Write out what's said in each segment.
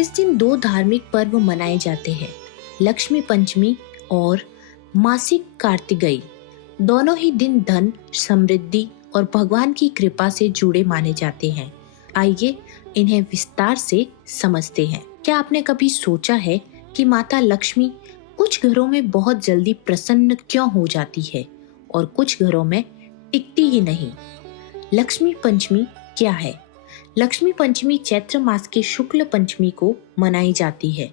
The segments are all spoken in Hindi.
इस दिन दो धार्मिक पर्व मनाए जाते हैं, लक्ष्मी पंचमी और मासिक कार्तिकेय। दोनों ही दिन धन, समृद्धि और भगवान की कृपा से जुड़े माने जाते हैं। आइए इन्हें विस्तार से समझते हैं। क्या आपने कभी सोचा है कि माता लक्ष्मी कुछ घरों में बहुत जल्दी प्रसन्न क्यों हो जाती है और कुछ घरों में टिकती ही नहीं? लक्ष्मी पंचमी क्या है? लक्ष्मी पंचमी चैत्र मास के शुक्ल पंचमी को मनाई जाती है।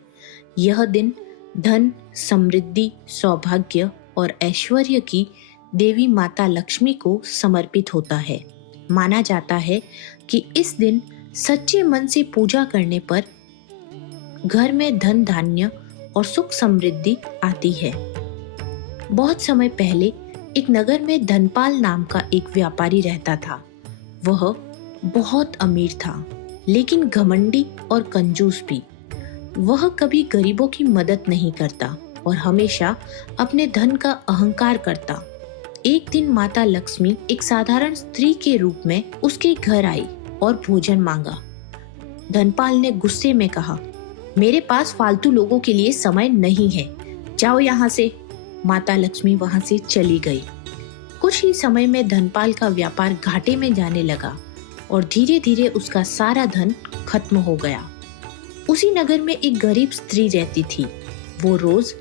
यह दिन धन, समृद्धि, सौभाग्य और ऐश्वर्य की देवी माता लक्ष्मी को समर्पित होता है। माना जाता है कि इस दिन सच्चे मन से पूजा करने पर घर में धन, धान्य और सुख समृद्धि आती है। बहुत समय पहले एक नगर में धनपाल नाम का एक व्यापारी रहता था। वह बहुत अमीर था, लेकिन घमंडी और कंजूस भी। वह कभी गरीबों की मदद नहीं करता और हमेशा अपने धन का अहंकार करता। एक दिन माता लक्ष्मी एक साधारण स्त्री के रूप में उसके घर आई और भोजन मांगा। धनपाल ने गुस्से में कहा, मेरे पास फालतू लोगों के लिए समय नहीं है, जाओ यहाँ से। माता लक्ष्मी वहां से चली गई। कुछ ही समय में धनपाल का व्यापार घाटे में जाने लगा और धीरे धीरे उसका सारा धन खत्म हो गया। उसी नगर में एक गरीब स्त्री रहती थी। वो रोज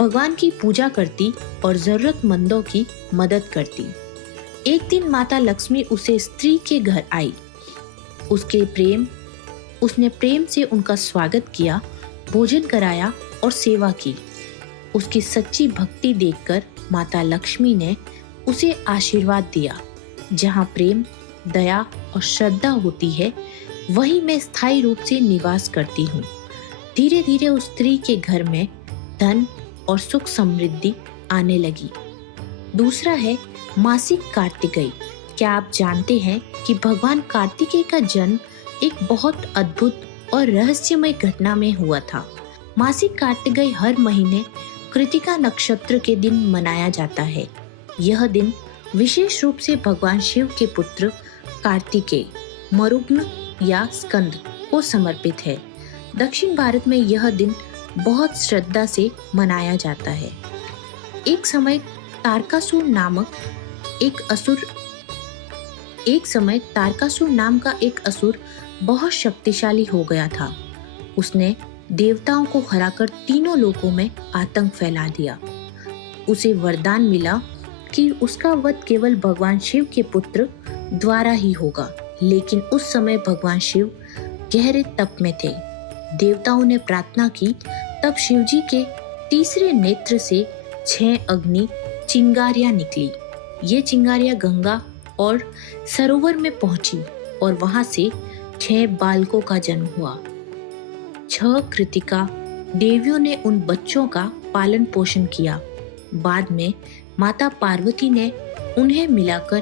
भगवान की पूजा करती और जरूरतमंदों की मदद करती। एक दिन माता लक्ष्मी उसे स्त्री के घर आई। उसने प्रेम से उनका स्वागत किया, भोजन कराया और सेवा की। उसकी सच्ची भक्ति देखकर माता लक्ष्मी ने उसे आशीर्वाद दिया। जहाँ प्रेम, दया और श्रद्धा होती है, वहीं मैं स्थायी रूप से निवास करती हूँ। धीरे धीरे उस स्त्री के घर में धन और सुख समृद्धि आने लगी। दूसरा है मासिक कार्तिकेय। क्या आप जानते हैं कि भगवान कार्तिकेय का जन्म एक बहुत अद्भुत और रहस्यमय घटना में हुआ था। मासिक कार्तिकेय हर महीने कृतिका नक्षत्र के दिन मनाया जाता है। यह दिन विशेष रूप से भगवान शिव के पुत्र कार्तिकेय, मरुग्न या स्कंद को समर्पित है। दक्षिण भारत में यह दिन बहुत श्रद्धा से मनाया जाता है। एक समय तारकासुर नाम का एक असुर बहुत शक्तिशाली हो गया था। उसने देवताओं को हराकर तीनों लोकों में आतंक फैला दिया। उसे वरदान मिला कि उसका वध केवल भगवान शिव के पुत्र द्वारा ही होगा। लेकिन उस समय भगवान शिव गहरे तप में थे। देवताओं ने प्रार्थना की, तब शिवजी के तीसरे नेत्र से 6 अग्नि चिंगारियां निकली। ये चिंगारियां गंगा और सरोवर में पहुंची और वहां से 6 बालकों का जन्म हुआ। 6 कृतिका देवियों ने उन बच्चों का पालन पोषण किया। बाद में माता पार्वती ने उन्हें मिलाकर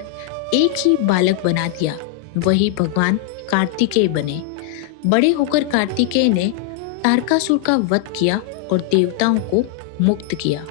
एक ही बालक बना दिया। वही भगवान कार्तिकेय बने। बड़े होकर कार्तिकेय ने तारकासुर का वध किया और देवताओं को मुक्त किया।